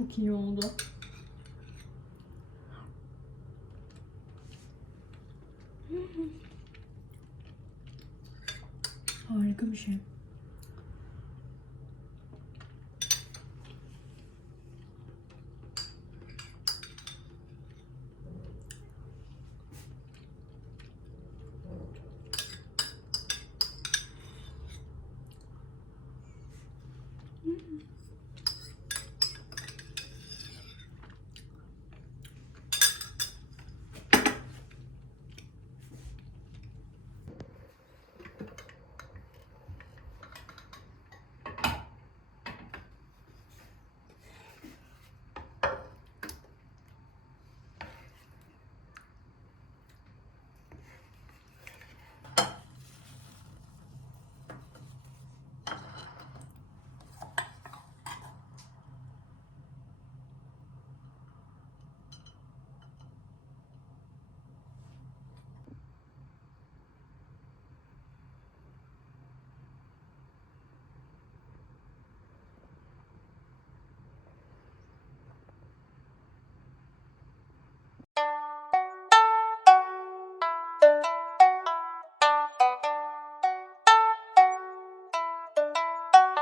Çok iyi oldu. Harika bir şey.